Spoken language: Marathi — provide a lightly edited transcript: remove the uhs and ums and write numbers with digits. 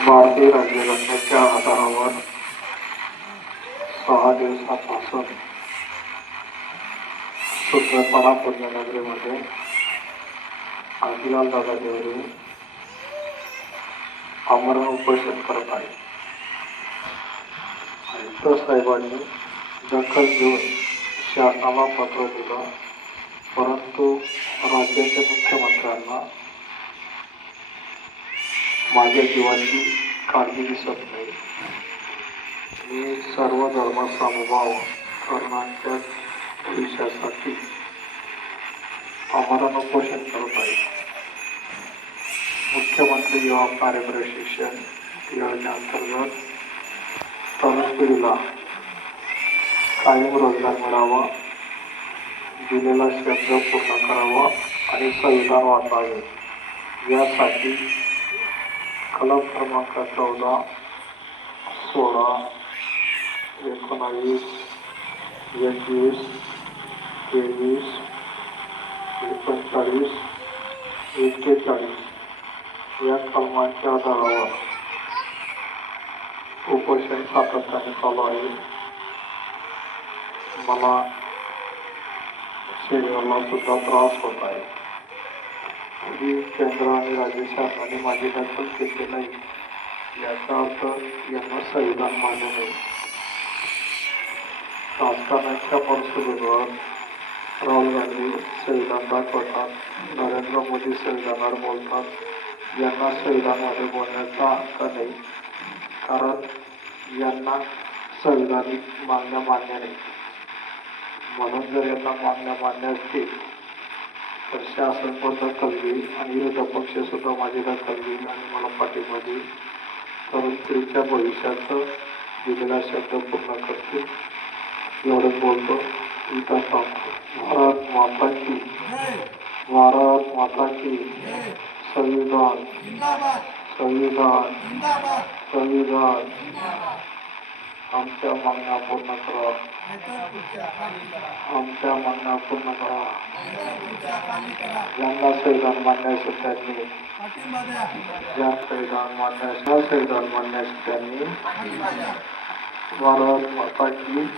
भारतीय राज्यघटनेच्या आधारावर 6 दिवसापासून सुत्रपाडा पुण्यनगरीमध्ये अखिलाल दादा देवरे आमरण उपोषण करत आहे. आयुक्त साहेबांनी दखल घेऊन शासनाला पत्र दिलं, परंतु राज्याच्या मुख्यमंत्र्यांना माझ्या जीवाची काळजी दिसत नाही. मी सर्व धर्म समभाव करण्याच्या भविष्यासाठी आमरण उपोषण करत आहे. मुख्यमंत्री युवा कार्य प्रशिक्षण योजनेअंतर्गत तरुण पिढीला कायम रोजगार मिळावा, दिलेला शब्द पूर्ण करावा आणि संविधान वाचावे यासाठी कलम क्रमांक 14, 16, 19, 21, 23, 39, 41 या कलमांच्या आधारावर उपोषण सातत्याने चालू आहे. मला शरीराला सुद्धा त्रास होत आहे. तरी केंद्र आणि राज्य शासनाने माझी दखल घेतली नाही याचा अर्थ यांना संविधान मान्य नाही. राजकारणाच्या परिस्थितीवर राहुल गांधी संविधान दाखवतात, नरेंद्र मोदी संविधानावर बोलतात. यांना संविधानामध्ये बोलण्याचा हक्क नाही, कारण यांना संविधानिक मागण्या मान्य नाही. म्हणून जर यांना मागण्या मान्य असतील तर शासन पण दखल घेईल आणि विरोधी पक्ष सुद्धा माझी दखल घेईल आणि मला पाठिंबा देईल. तरुण पिढीच्या भविष्याचं दिलेला शब्द पूर्ण करतील एवढंच बोलतो. इथं सांगतो. भारत माता की, भारत माता की. संविधान, संविधान, संविधान. आमच्या मागण्या पूर्ण करा, आमच्या मागण्या पूर्ण करा. ज्यांना संविधान मान्य असेल त्यांनी, ज्या संविधान मान्य असेल त्यांनी भारत माता की.